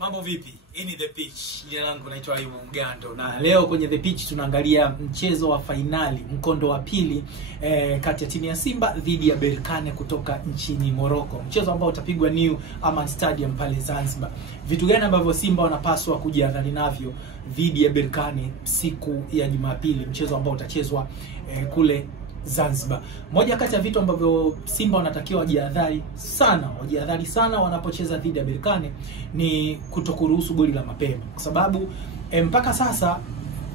Mambo vipi? Hii ni The Pitch. Jina langu naitwa Ayubu Mgando na leo kwenye The Pitch tunaangalia mchezo wa fainali, mkondo wa pili kati ya timu ya Simba dhidi ya Berkane kutoka nchini Morocco. Mchezo ambao utapigwa New Aman Stadium pale Zanzibar. Vitu gani ambavyo Simba wanapaswa kujiandaa navyo dhidi ya Berkane siku ya Jumapili, mchezo ambao utachezwa kule Zanzibar. Moja kati ya vitu ambavyo Simba wanatakiwa wajiadhari sana wanapocheza dhidi ya Berkane ni kutokuruhusu goli la mapema, kwa sababu mpaka sasa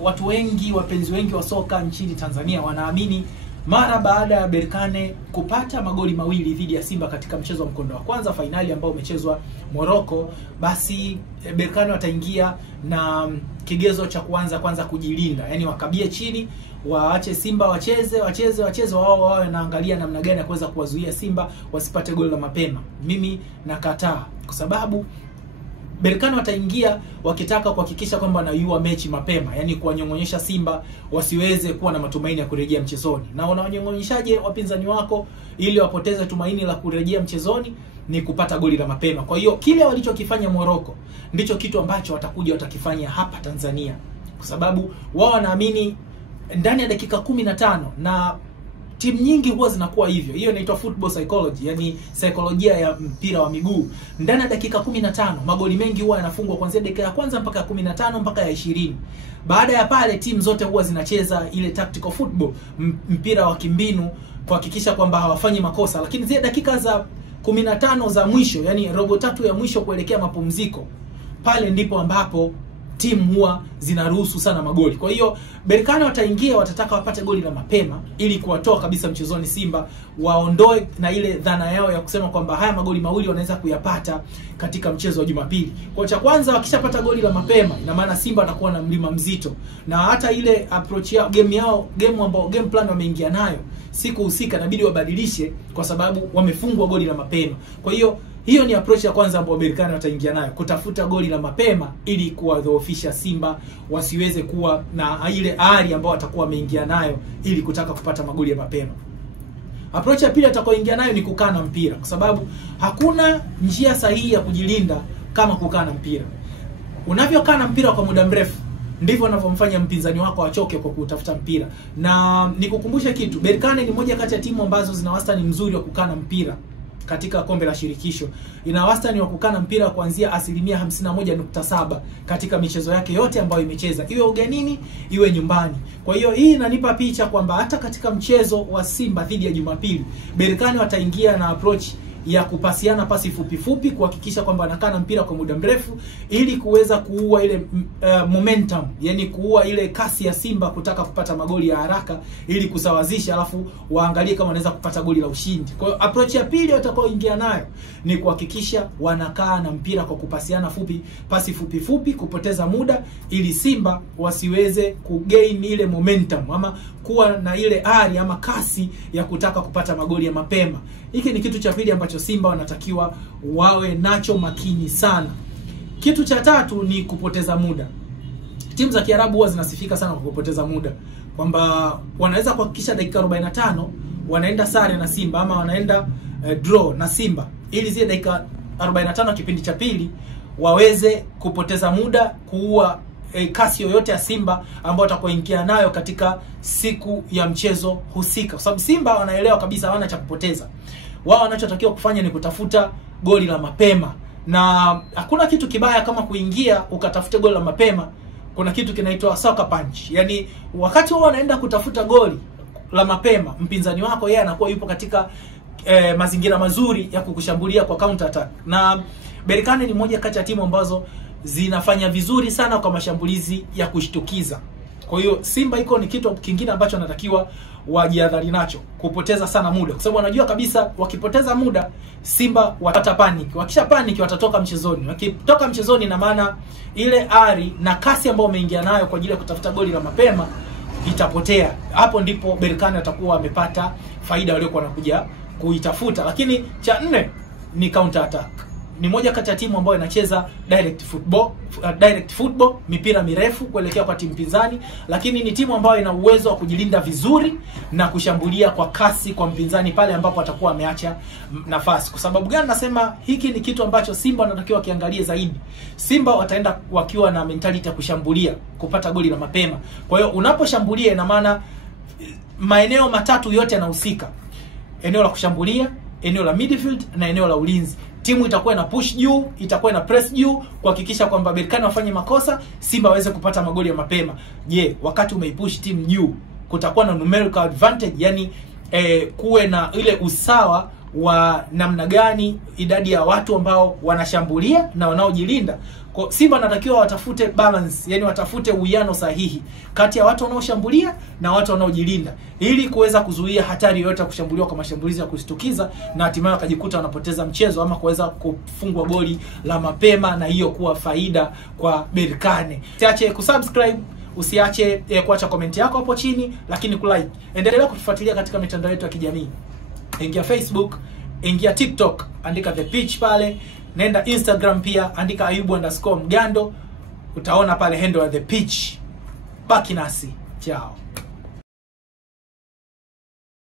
watu wengi, wapenzi wengi wa soka nchini Tanzania wanaamini mara baada ya Berkane kupata magoli mawili dhidi ya Simba katika mchezo wa mkondo wa kwanza fainali ambao umechezwa Morocco, basi Berkane wataingia na kigezo cha kwanza kujilinda, yani wakabie chini, waache Simba wacheze wao wanaangalia namna gani ya kuweza kuwazuia Simba wasipate goli la mapema. Mimi nakataa, kwa sababu Berkane wataingia wakitaka kuhakikisha kwamba wanaiua mechi mapema, yani kuwanyong'onyesha Simba wasiweze kuwa na matumaini ya kurejea mchezoni. Na unawanyong'onyeshaje wapinzani wako ili wapoteze tumaini la kurejea mchezoni? Ni kupata goli la mapema. Kwa hiyo kile walichokifanya Morocco ndicho kitu ambacho watakifanya hapa Tanzania, kwa sababu wao wanaamini ndani ya dakika 15, na timu nyingi huwa zinakuwa hivyo. Hiyo inaitwa football psychology, yani saikolojia ya mpira wa miguu. Ndani ya dakika 15 magoli mengi huwa yanafungwa kuanzia dakika ya kwanza mpaka ya 15 mpaka ya 20. Baada ya pale timu zote huwa zinacheza ile tactical football, mpira wa kimbinu, kuhakikisha kwamba hawafanyi makosa. Lakini zile dakika za 15 za mwisho, yani robo tatu ya mwisho kuelekea mapumziko, pale ndipo ambapo timu huwa zinaruhusu sana magoli. Kwa hiyo Berkane wataingia, watataka wapate goli la mapema ili kuwatoa kabisa mchezoni Simba, waondoe na ile dhana yao ya kusema kwamba haya magoli mawili wanaweza kuyapata katika mchezo wa Jumapili. Kwa cha kwanza, wakishapata goli la mapema, ina maana Simba atakuwa na mlima mzito, na hata ile approach yao, game plan wameingia nayo siku husika inabidi wabadilishe, kwa sababu wamefungwa goli la mapema. Kwa hiyo hiyo ni approach ya kwanza ambayo Berkane wataingia nayo, kutafuta goli la mapema ili kuwadhoofisha Simba wasiweze kuwa na ile ari ambayo watakuwa wameingia nayo ili kutaka kupata magoli ya mapema. Approach ya pili atakayoingia nayo ni kukaa na mpira, kwa sababu hakuna njia sahihi ya kujilinda kama kukaa na mpira. Unavyokaa na mpira kwa muda mrefu ndivyo unavyomfanya mpinzani wako achoke kwa kutafuta mpira. Na nikukumbusha kitu, Berkane ni moja kati ya timu ambazo zina wastani mzuri wa kukaa na mpira katika kombe la shirikisho. Ina wastani wa kukaa na mpira kuanzia 51.7 katika michezo yake yote ambayo imecheza, iwe ugenini iwe nyumbani. Kwa hiyo hii inanipa picha kwamba hata katika mchezo wa Simba dhidi ya Jumapili, Berkane wataingia na approach ya kupasiana pasi fupi kuhakikisha kwamba anakaa na mpira kwa muda mrefu ili kuweza kuua ile momentum, yani kuua ile kasi ya Simba kutaka kupata magoli ya haraka ili kusawazisha, alafu waangalie kama wanaweza kupata goli la ushindi. Kwa hiyo approach ya pili watakaoingia nayo ni kuhakikisha wanakaa na mpira kwa kupasiana pasi fupi kupoteza muda, ili Simba wasiweze kugain ile momentum ama kuwa na ile ari ama kasi ya kutaka kupata magoli ya mapema. Hiki ni kitu cha pili ambacho Simba wanatakiwa wawe nacho makini sana. Kitu cha tatu ni kupoteza muda. Timu za Kiarabu huwa zinasifika sana kwa kupoteza muda, kwamba wanaweza kuhakikisha dakika 45 wanaenda sare na Simba ama wanaenda draw na Simba, ili zile dakika 45 kipindi cha pili waweze kupoteza muda, kuua kasi yoyote ya Simba ambao watakoingia nayo katika siku ya mchezo husika. Kwa sababu Simba wanaelewa kabisa hawana cha kupoteza. Wao wanachotakiwa kufanya ni kutafuta goli la mapema. Na hakuna kitu kibaya kama kuingia ukatafute goli la mapema. Kuna kitu kinaitwa sucker punch. Yani wakati wao wanaenda kutafuta goli la mapema, mpinzani wako yeye anakuwa yupo katika mazingira mazuri ya kukushambulia kwa counter attack. Na Berkane ni moja kati ya timu ambazo zinafanya vizuri sana kwa mashambulizi ya kushtukiza. Kwa hiyo Simba iko ni kitu kingine ambacho wanatakiwa wajiadhari nacho, kupoteza sana muda, kwa sababu wanajua kabisa wakipoteza muda Simba watata panic. Wakisha panic watatoka mchezoni. Wakitoka mchezoni, na maana ile ari na kasi ambayo wameingia nayo kwa ajili ya kutafuta goli la mapema itapotea. Hapo ndipo Berkane atakuwa amepata faida waliokuwa wanakuja kuitafuta. Lakini cha nne ni counter attack. ni moja kati ya timu ambayo inacheza direct football, mipira mirefu kuelekea kwa timu pinzani, lakini ni timu ambayo ina uwezo wa kujilinda vizuri na kushambulia kwa kasi kwa mpinzani pale ambapo atakuwa ameacha nafasi. Kwa sababu gani nasema hiki ni kitu ambacho Simba wanatakiwa kiangalie zaidi? Simba wataenda wakiwa na mentality ya kushambulia, kupata goli la mapema. Kwa hiyo unaposhambulia ina maana maeneo matatu yote yanahusika. Eneo la kushambulia, eneo la midfield na eneo la ulinzi. Timu itakuwa ina push juu, itakuwa ina press juu kuhakikisha kwamba Berkane wafanye makosa, Simba waweze kupata magoli ya mapema. Je, wakati umeipush timu juu, kutakuwa na numerical advantage, yani kuwe na ile usawa wa namna gani idadi ya watu ambao wanashambulia na wanaojilinda. Kwa Simba natakiwa watafute balance, yani watafute uwiano sahihi kati ya watu wanaoshambulia na watu wanaojilinda, ili kuweza kuzuia hatari yoyote ya kushambuliwa kwa mashambulizi ya kushtukiza na hatimaye wakajikuta wanapoteza mchezo ama kuweza kufungwa goli la mapema, na hiyo kuwa faida kwa Berkane. Usiache kusubscribe, usiache kuacha comment yako hapo chini, lakini kulike. Endelea kutufuatilia katika mitandao yetu ya kijamii. Ingia Facebook, ingia TikTok, andika The Pitch pale. Nenda Instagram pia, andika Ayubu_Mgando. Utaona pale handle ya The Pitch. Baki nasi. Ciao.